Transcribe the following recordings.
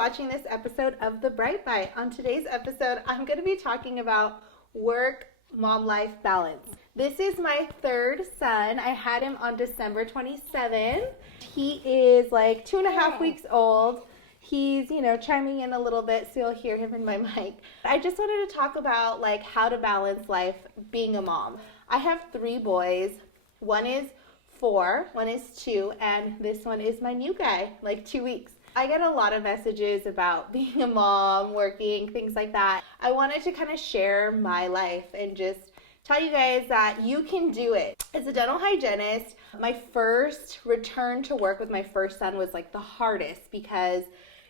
watching this episode of The Bright Bite. On today's episode, I'm going to be talking about work-mom life balance. This is my third son. I had him on December 27th. He is like 2.5 weeks old. He's, chiming in a little bit, so you'll hear him in my mic. I just wanted to talk about like how to balance life being a mom. I have 3 boys. One is 4, one is 2, and this one is my new guy, like 2 weeks. I get a lot of messages about being a mom, working, things like that. I wanted to kind of share my life and just tell you guys that you can do it. As a dental hygienist, my first return to work with my first son was like the hardest because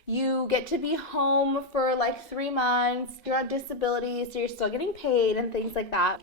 you get to be home for like 3 months. You're on disability, so you're still getting paid and things like that.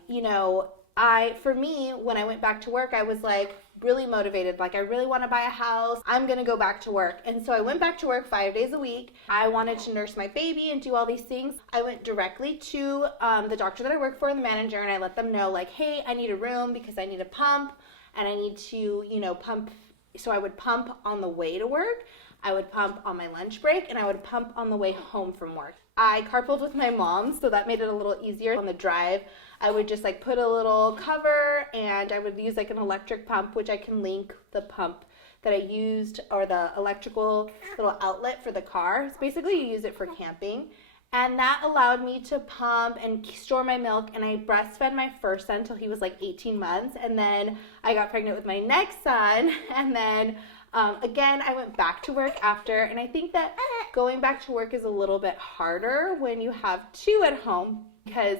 For me, when I went back to work, I was like really motivated. Like, I really want to buy a house. I'm going to go back to work. And so I went back to work 5 days a week. I wanted to nurse my baby and do all these things. I went directly to the doctor that I work for, the manager, and I let them know, like, hey, I need a room because I need a pump and I need to, pump. So I would pump on the way to work. I would pump on my lunch break, and I would pump on the way home from work. I carpooled with my mom, so that made it a little easier on the drive. I would just like put a little cover, and I would use like an electric pump, which I can link the pump that I used, or the electrical little outlet for the car. So basically you use it for camping. And that allowed me to pump and store my milk, and I breastfed my first son until he was like 18 months. And then I got pregnant with my next son, and then again, I went back to work after, and I think that going back to work is a little bit harder when you have 2 at home because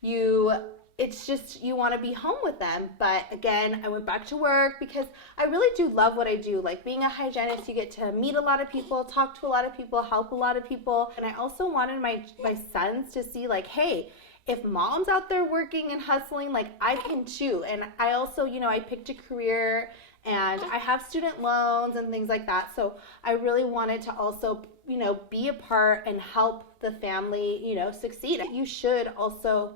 you want to be home with them. But again, I went back to work because I really do love what I do. Like being a hygienist, you get to meet a lot of people, talk to a lot of people, help a lot of people. And I also wanted my sons to see like, hey, if mom's out there working and hustling, like I can too. And I also, I picked a career and I have student loans and things like that. So I really wanted to also, be a part and help the family, succeed. You should also,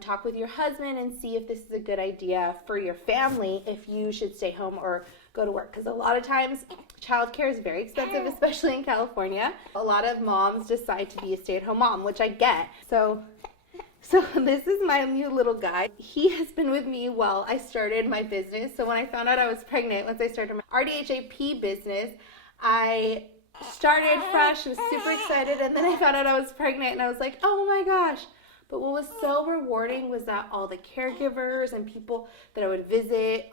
talk with your husband and see if this is a good idea for your family, if you should stay home or go to work. Because a lot of times childcare is very expensive, especially in California. A lot of moms decide to be a stay-at-home mom, which I get. So this is my new little guy. He has been with me while I started my business. So when I found out I was pregnant, once I started my RDHAP business, I started fresh, was super excited, and then I found out I was pregnant, and I was like, oh my gosh. But what was so rewarding was that all the caregivers and people that I would visit,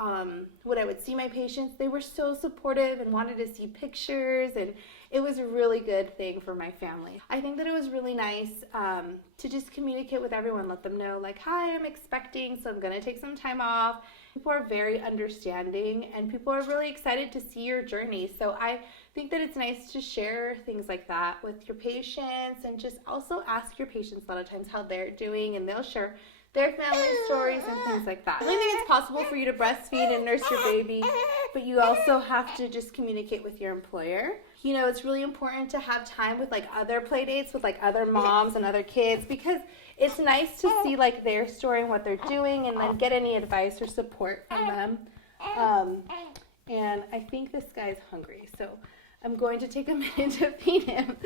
when I would see my patients, they were so supportive and wanted to see pictures, and it was a really good thing for my family. I think that it was really nice to just communicate with everyone, let them know like, hi, I'm expecting, so I'm going to take some time off. People are very understanding, and people are really excited to see your journey. So I think that it's nice to share things like that with your patients, and just also ask your patients a lot of times how they're doing, and they'll share their family stories and things like that. I really think it's possible for you to breastfeed and nurse your baby, but you also have to just communicate with your employer. It's really important to have time with like other play dates with like other moms and other kids, because it's nice to see like their story and what they're doing, and then get any advice or support from them. And I think this guy's hungry, so I'm going to take a minute to feed him.